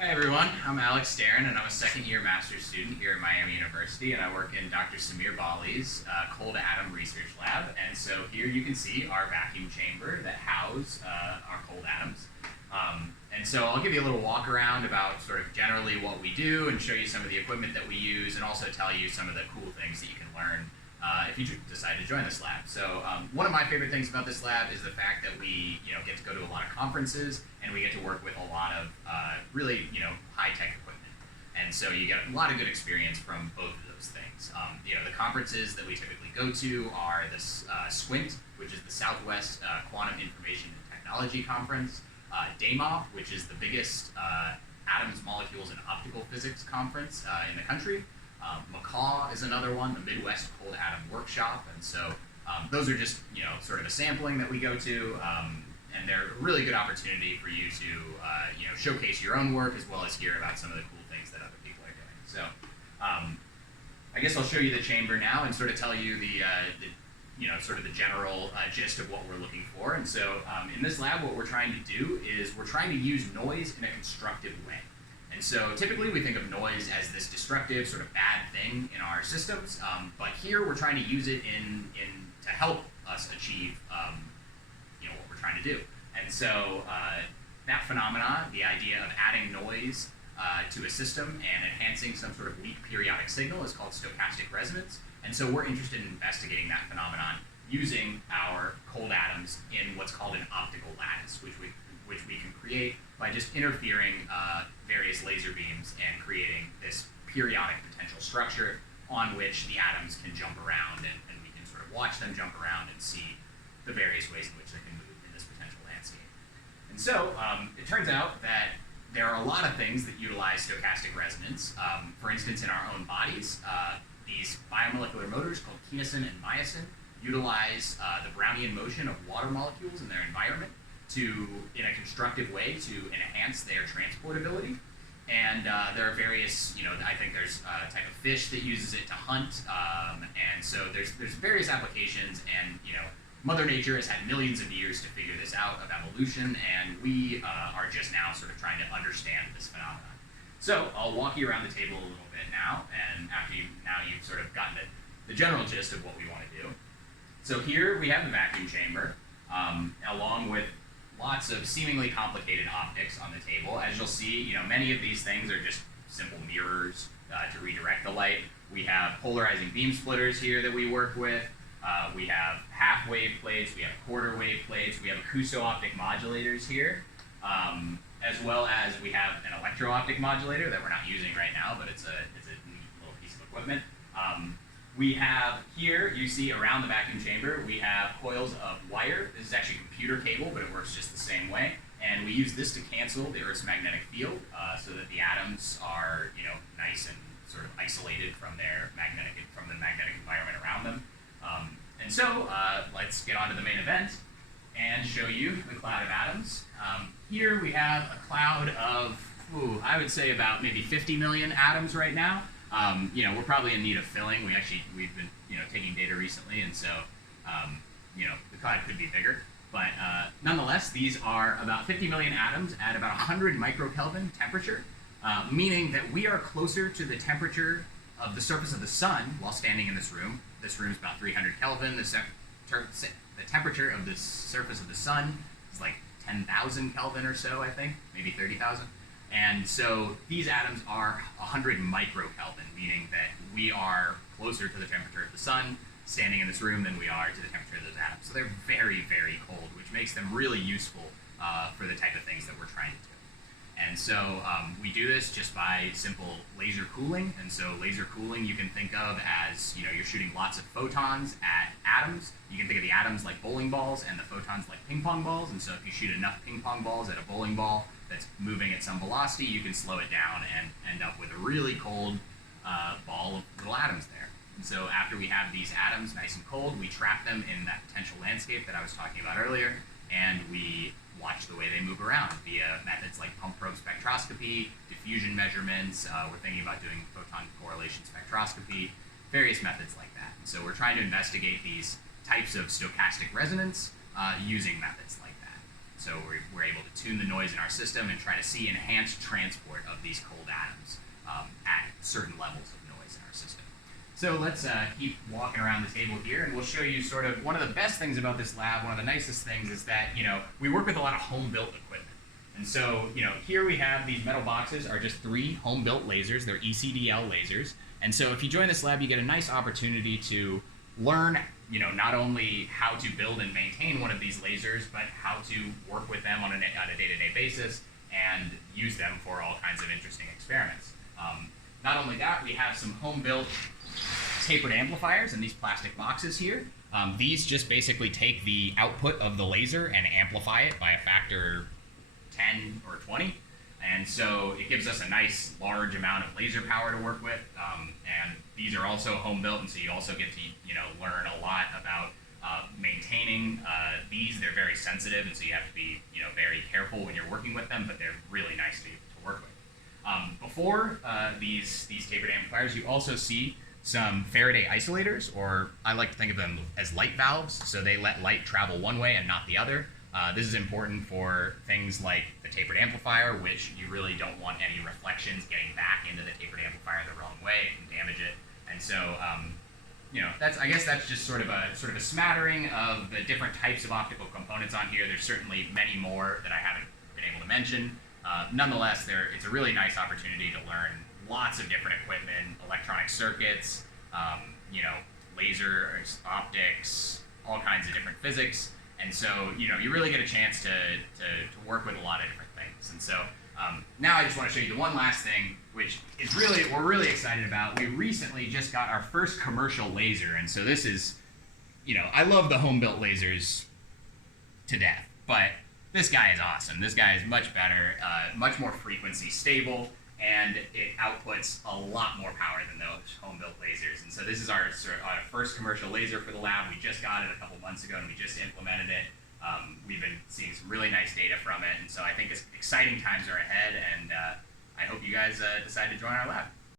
Hi everyone, I'm Alex Staron and I'm a second-year master's student here at Miami University, and I work in Dr. Samir Bali's cold atom research lab. And so here you can see our vacuum chamber that house our cold atoms. And so I'll give you a little walk around about sort of generally what we do and show you some of the equipment that we use, and also tell you some of the cool things that you can learn if you decide to join this lab. So one of my favorite things about this lab is the fact that we get to go to a lot of conferences, and we get to work with a lot of really high-tech equipment. And so you get a lot of good experience from both of those things. The conferences that we typically go to are the SQUINT, which is the Southwest Quantum Information and Technology Conference, DAMOP, which is the biggest atoms, molecules, and optical physics conference in the country. Macaw is another one, the Midwest Cold Atom Workshop, and so those are just sort of a sampling that we go to, and they're a really good opportunity for you to showcase your own work as well as hear about some of the cool things that other people are doing. So I guess I'll show you the chamber now and sort of tell you the sort of the general gist of what we're looking for. And so in this lab, what we're trying to do is we're trying to use noise in a constructive way. And so typically we think of noise as this destructive sort of bad thing in our systems, but here we're trying to use it to help us achieve what we're trying to do. And so that phenomenon, the idea of adding noise to a system and enhancing some sort of weak periodic signal, is called stochastic resonance. And so we're interested in investigating that phenomenon using our cold atoms in what's called an optical lattice, which we can create by just interfering various laser beams and creating this periodic potential structure on which the atoms can jump around, and we can sort of watch them jump around and see the various ways in which they can move in this potential landscape. And so it turns out that there are a lot of things that utilize stochastic resonance. For instance, in our own bodies, these biomolecular motors called kinesin and myosin utilize the Brownian motion of water molecules in their environment in a constructive way to enhance their transportability. And there are various, I think there's a type of fish that uses it to hunt, and so there's various applications, and Mother Nature has had millions of years to figure this out of evolution, and we are just now sort of trying to understand this phenomenon. So I'll walk you around the table a little bit now, and now you've sort of gotten the general gist of what we want to do. So here we have the vacuum chamber, along with lots of seemingly complicated optics on the table. As you'll see, many of these things are just simple mirrors to redirect the light. We have polarizing beam splitters here that we work with. We have half wave plates, we have quarter wave plates, we have acousto-optic modulators here, as well as we have an electro-optic modulator that we're not using right now, but it's a neat little piece of equipment. We have here, you see around the vacuum chamber, we have coils of wire. This is actually computer cable, but it works just the same way. And we use this to cancel the Earth's magnetic field so that the atoms are nice and sort of isolated from the magnetic environment around them. And so let's get on to the main event and show you the cloud of atoms. Here we have a cloud of, I would say about maybe 50 million atoms right now. We're probably in need of filling. We've been taking data recently, and so the cloud could be bigger. But nonetheless, these are about 50 million atoms at about 100 microkelvin temperature, meaning that we are closer to the temperature of the surface of the sun while standing in this room. This room is about 300 Kelvin. The temperature of the surface of the sun is like 10,000 Kelvin or so, I think, maybe 30,000. And so these atoms are 100 microkelvin, meaning that we are closer to the temperature of the sun standing in this room than we are to the temperature of those atoms. So they're very, very cold, which makes them really useful for the type of things that we're trying to do. And so we do this just by simple laser cooling. And so laser cooling you can think of as, you're shooting lots of photons at atoms. You can think of the atoms like bowling balls and the photons like ping pong balls. And so if you shoot enough ping pong balls at a bowling ball that's moving at some velocity, you can slow it down and end up with a really cold ball of little atoms there. And so after we have these atoms nice and cold, we trap them in that potential landscape that I was talking about earlier, and we watch the way they move around via methods like pump probe spectroscopy, diffusion measurements. We're thinking about doing photon correlation spectroscopy, various methods like that. And so we're trying to investigate these types of stochastic resonance using methods like that. So we're able to tune the noise in our system and try to see enhanced transport of these cold atoms at certain levels of noise in our system. So let's keep walking around the table here, and we'll show you sort of one of the best things about this lab. One of the nicest things is that, we work with a lot of home-built equipment. And so, here we have these metal boxes are just 3 home-built lasers. They're ECDL lasers. And so if you join this lab, you get a nice opportunity to learn, not only how to build and maintain one of these lasers, but how to work with them on a day-to-day basis and use them for all kinds of interesting experiments. Not only that, we have some home-built tapered amplifiers in these plastic boxes here. These just basically take the output of the laser and amplify it by a factor 10 or 20. And so it gives us a nice large amount of laser power to work with. And these are also home built, and so you also get to learn a lot about maintaining these. They're very sensitive, and so you have to be very careful when you're working with them, but they're really nice to work with. Before these tapered amplifiers, you also see some Faraday isolators, or I like to think of them as light valves, so they let light travel one way and not the other. This is important for things like the tapered amplifier, which you really don't want any reflections getting back into the tapered amplifier the wrong way. It can damage it. And so, I guess that's just sort of a smattering of the different types of optical components on here. There's certainly many more that I haven't been able to mention. Nonetheless, it's a really nice opportunity to learn lots of different equipment, electronic circuits, lasers, optics, all kinds of different physics. And so, you really get a chance to work with a lot of different things. And so now I just want to show you the one last thing, which is we're really excited about. We recently just got our first commercial laser. And so this is, I love the home-built lasers to death, but this guy is awesome. This guy is much better, much more frequency stable, and it outputs a lot more power than those home-built lasers. And so this is our first commercial laser for the lab. We just got it a couple months ago, and we just implemented it. We've been seeing some really nice data from it, and so I think exciting times are ahead, and I hope you guys decide to join our lab.